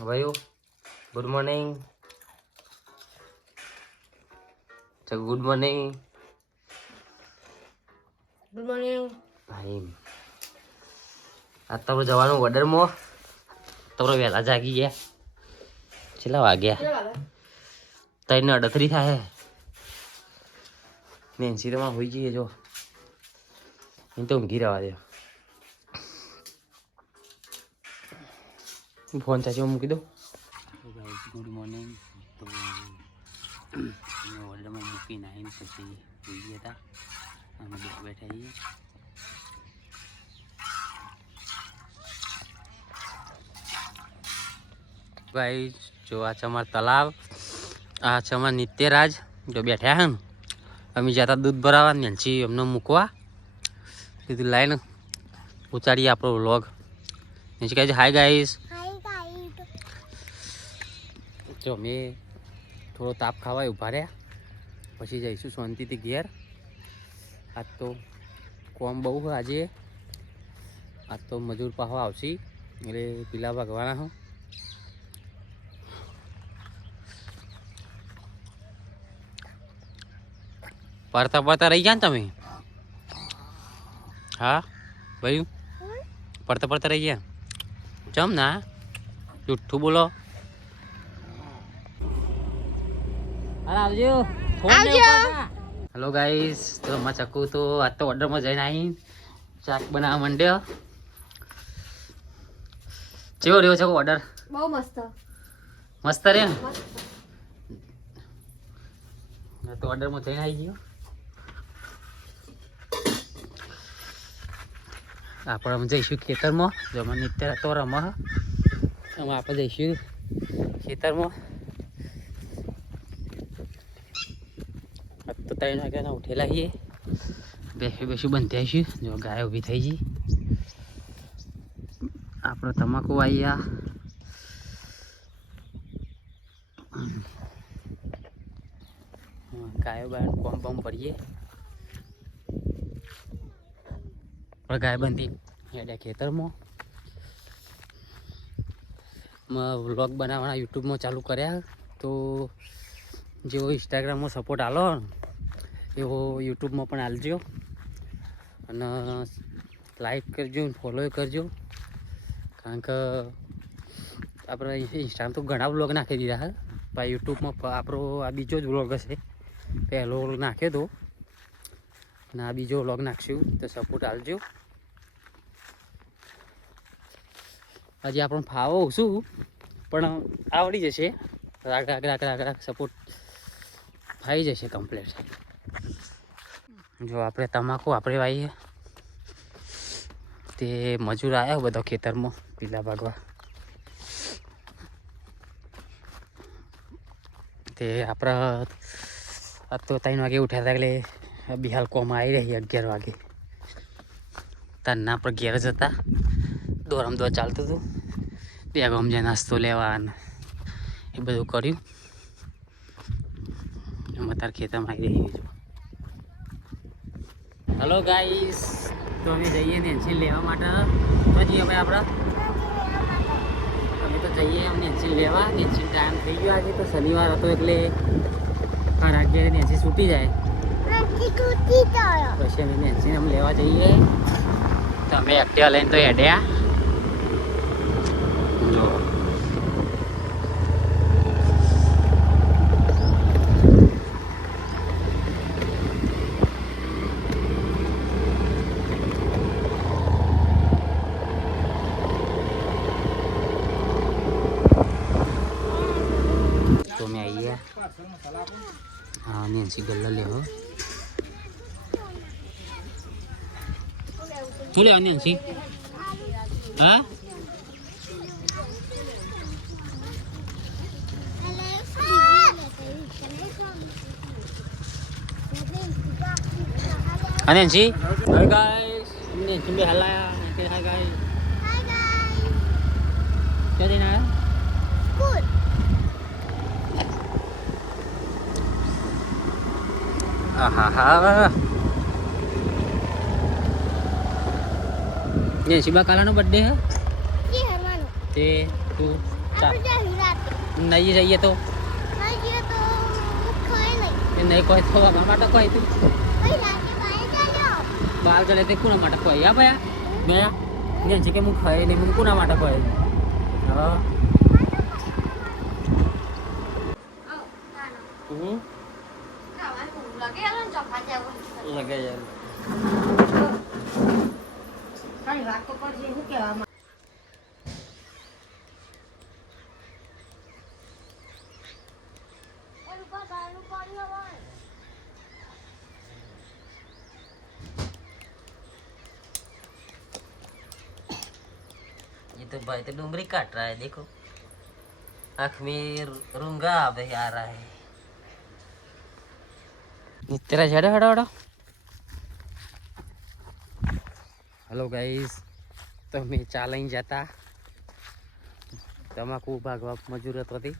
ભાઈઓ good morning. Good morning. Good morning. ભાઈ આ તો જવાનું ઓર્ડરમાં તો વહેલા જાગી ગયા. કેટલા વાગ્યા? 3:38 થાય. નેન્સી તો હોઈ જઈએ જો એ તો ઊંઘી રહેવા દે. ફોન ચાચી મૂકી દો. Good morning. તો ઓર્ડરમાં મૂકીને આવીને પછી હોઈ ગયા હતા. અમે બેઠા છીએ. ભાઈ જો આ છે અમાર તલાવ, આ છે અમાર નિત્યરાજ જો બેઠા હે ને. અમે જતા દૂધ ભરાવા નેન્સી એમને મૂકવા કીધું લાઈને ઉતારીએ આપણો વ્લોગ. નેન્સી કહે છે હાય ગાઈસ. જો મેં થોડો તાપ ખાવાય ઊભા રહ્યા પછી જઈશું શાંતિથી ઘેર. આજ તો કોમ બહુ છે આજે. આજ તો મજૂર પાહવા આવશે એટલે પીલા ભાગવાના હું. પડતા પડતા રહી ગયા ને તમે? હા ભાઈ પડતા પડતા રહી ગયા ચમ ના જુઠ્ઠું બોલો. આવજો. હેલો ગાઈસ, તો માં ચક્કુ તો આજ તો ઓર્ડરમાં જઈને આવી શાક બનાવવા માંડ્યો. કેવો રહ્યો છે ઓર્ડર? બહુ મસ્ત. મસ્ત રે તો ઓર્ડરમાં જઈને આવી ગયો. આપણે અમે જઈશું ખેતરમાં. જો મને અત્યારે તો રમા અમે આપણે જઈશું ખેતરમાં. તો 3 વાગ્યાના ઉઠેલા છીએ. બેસું બંધ થઈશું. જો ગાય ઊભી થઈ ગઈ. આપણે તમાકુ આવ્યા. ગાયો બાય કોમ બમ પડીએ. ગાય બંધી હેડે ખેતરમાં. વ્લોગ બનાવવાના યુટ્યુબમાં ચાલુ કર્યા. તો જેવો ઇન્સ્ટાગ્રામમાં સપોર્ટ આલો એવો યુટ્યુબમાં પણ આલજો. અને લાઈક કરજો, ફોલો કરજો. કારણ કે આપણે ઇન્સ્ટાગ્રામ તો ઘણા વ્લોગ નાખી દીધા છે. પણ યુટ્યુબમાં આપણો આ બીજો જ વ્લોગ હશે. પહેલો વ્લોગ નાખ્યો હતો અને આ બીજો વ્લોગ નાખશું તો સપોર્ટ આલજો. હજી આપણને ફાવો શું પણ આવડી જશે. રાગ સપોર્ટ થઈ જશે કમ્પ્લીટ. જો આપણે તમાકુ આપણે વાવીએ તે મજૂર આવ્યા બધો ખેતરમાં પીલા ભાગવા. તે આપણા આ તો 3 વાગે ઉઠ્યા હતા એટલે બિહાલ કોમાં આવી રહી 11 વાગે. તારના આપણે ઘેર જ હતા. દોરમ દોર ચાલતું હતું. બે ગમજે નાસ્તો લેવા એ બધું કર્યું. અમે તાર ખેતરમાં આવી રહી છું. હલો ગાઈસ, તો અમે જઈએ નેન્સી લેવા માટે. તો જઈએ ભાઈ આપણા અમે તો જઈએ નેન્સી લેવા. નેન્સી ટાઈમ થઈ ગયો. આજે તો શનિવાર હતો એટલે 8 વાગે નેન્સી છૂટી જાય. પછી અમે નેન્સીને અમે લેવા જઈએ. તો અમે એક્ટિવા લઈને તો હેડ્યા. જો તો મેં આવી ગયા. હા નેન્સી ગલ્લા લેવો. શું લેવા નેન્સી? હા નેન્સી. હાય ગાઈસ, નેન્સી બે હલાયા. Nancy hi guys. ક્યાં જઈને આવ્યા? સ્કૂલ. આહા નેન્સી બા કાલાનો બર્થડે હે તે તું નહીં જઈએ તો એ નહીં કોઈ તો અમારા માટે કોઈ તું બાર જડે તે કોના માટે કોઈ આ ભયા મેં ને છે કે હું ખાઈ નહીં હું કોના માટે કોઈ હા લગે યાર ये तो भाई तो डूंगरी काट रहा है देखो आँख में रूंगा अब आ रहा है तेरा झड़ा हड़ा हड़ा हेलो गाइस तो मैं चाल नहीं जाता तमाकू भागवा मजूरत होती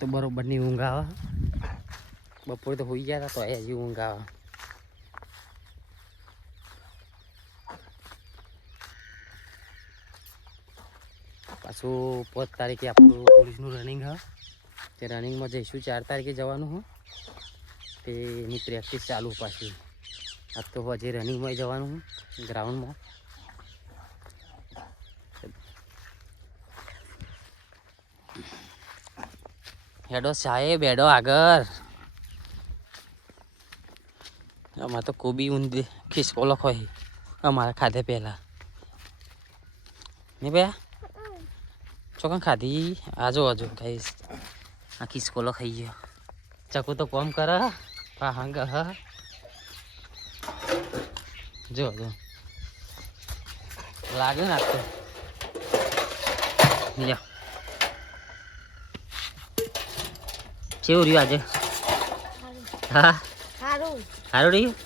तो बरोबर नहीं ऊँघ आवा बपोर तो हो ही गया था तो हजी ऊँघ आवा पाछू 5 तारीखे આપણું પોલીસનું રનિંગ હ તે રનિંગમાં જઈશું 4 તારીખે જવાનું હું તેની પ્રેક્ટિસ ચાલુ પાછી આજ તો હજી રનિંગમાં જવાનું હું ગ્રાઉન્ડમાં હેડો સાહેબ હેડો આગળ આમાં તો કોબી ઊંધી ખિસકો લખોય અમારા ખાધે પહેલાં નહીં ભયા ચોકન ખાધી આજો આજો ગાઈસ આ ખિસકોલો ખાઈ ગયો ચકુ તો કોમ કરે હા હા ગ હા જો જો લાગ્યું ને તો લ્યો કેવું રહ્યું આજે હા સારું સારું રહ્યું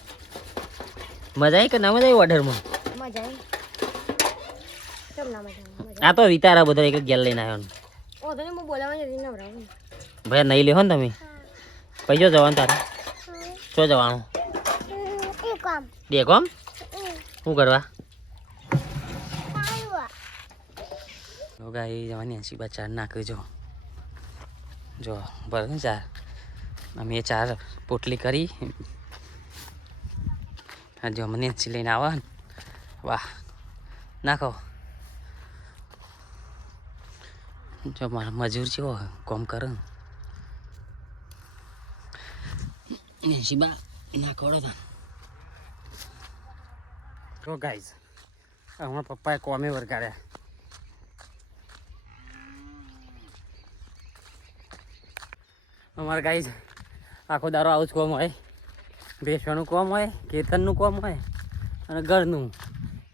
મજા આવી કે ના મજા આવી ઓર્ડરમાં મજા આવી કેમ ના મજા આ તો વિતારા બધા એક ગેલ લઈને આવ્યો ઓ તને હું બોલાવવા જતી નવરાવું ભાઈ નહીં લેવો ને તમે પૈસો જવાનું તારે શું જવાનું બે કોમ શું કરવા ગાઈ જવાની 80 બાદ 4 નાખ્યું જો બરાબર ને 4 અમે 4 પોટલી કરી હા જો મને 80 લઈને આવા ને વાહ નાખો જો મારા મજૂર છે કોમ કરે શિબા નાખોડો તા તો ગાઈઝ હમણાં પપ્પાએ કોમે વરગાડ્યા અમારા ગાઈઝ આખો દારો આવું જ કોમ હોય ભેંસવાનું કોમ હોય ખેતરનું કોમ હોય અને ઘરનું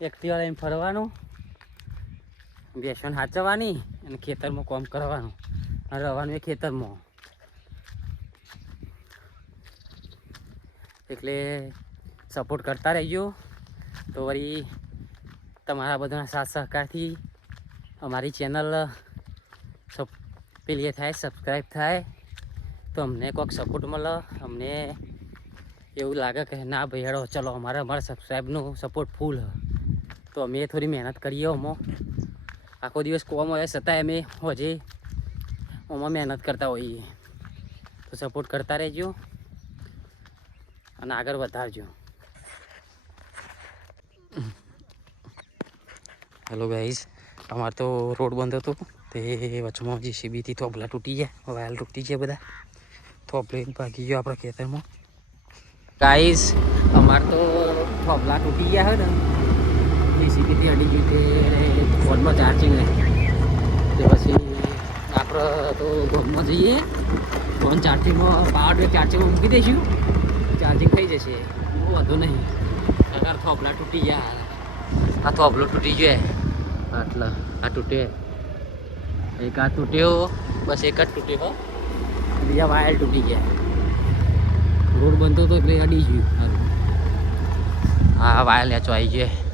એકટીવા લઈને ફરવાનું ભેંસોને સાચવવાની અને ખેતરમાં કોમ કરવાનું અને રહેવાનું એ ખેતરમાં એટલે સપોર્ટ કરતા રહેજો તો વળી તમારા બધાના સાથ સહકારથી અમારી ચેનલ પેલી થાય સબસ્ક્રાઈબ થાય તો અમને કોઈક સપોર્ટ મળે અમને એવું લાગે કે ના ભાઈ હેડો ચલો અમારા સબસ્ક્રાઈબનો સપોર્ટ ફૂલ તો અમે થોડી મહેનત કરીએ આમાં આખો દિવસ કોમ હોય છતાંય અમે હજી આમાં મહેનત કરતા હોઈએ તો સપોર્ટ કરતા રહેજો અને આગળ વધારજો હેલો ગાઈઝ અમારે તો રોડ બંધ હતો તે વચમાં JCBથી થોભલા તૂટી ગયા વાયલ તૂટી ગયા બધા થોભલે ભાગી ગયો આપણા ખેતરમાં ગાઈઝ અમારે તો થોભલા તૂટી ગયા હોય ને JCBથી અડી ગયું તે ફોનમાં ચાર્જિંગ નહીં તે પછી આપણે તો ગોમમાં જઈએ ફોન ચાર્જિંગમાં પાવર ચાર્જિંગમાં મૂકી દઈશું ચાર્જિંગ થઈ જશે બહુ વધુ નહીં અગર થોભલા તૂટી ગયા આ થોભલો તૂટી ગયો આટલા આ તૂટ્યો એક આ તૂટ્યો બસ એક જ તૂટ્યો બીજા વાયર તૂટી ગયા રોડ બનતો હતો એટલે અડી ગયું હા વાયર લેચો આવી ગયો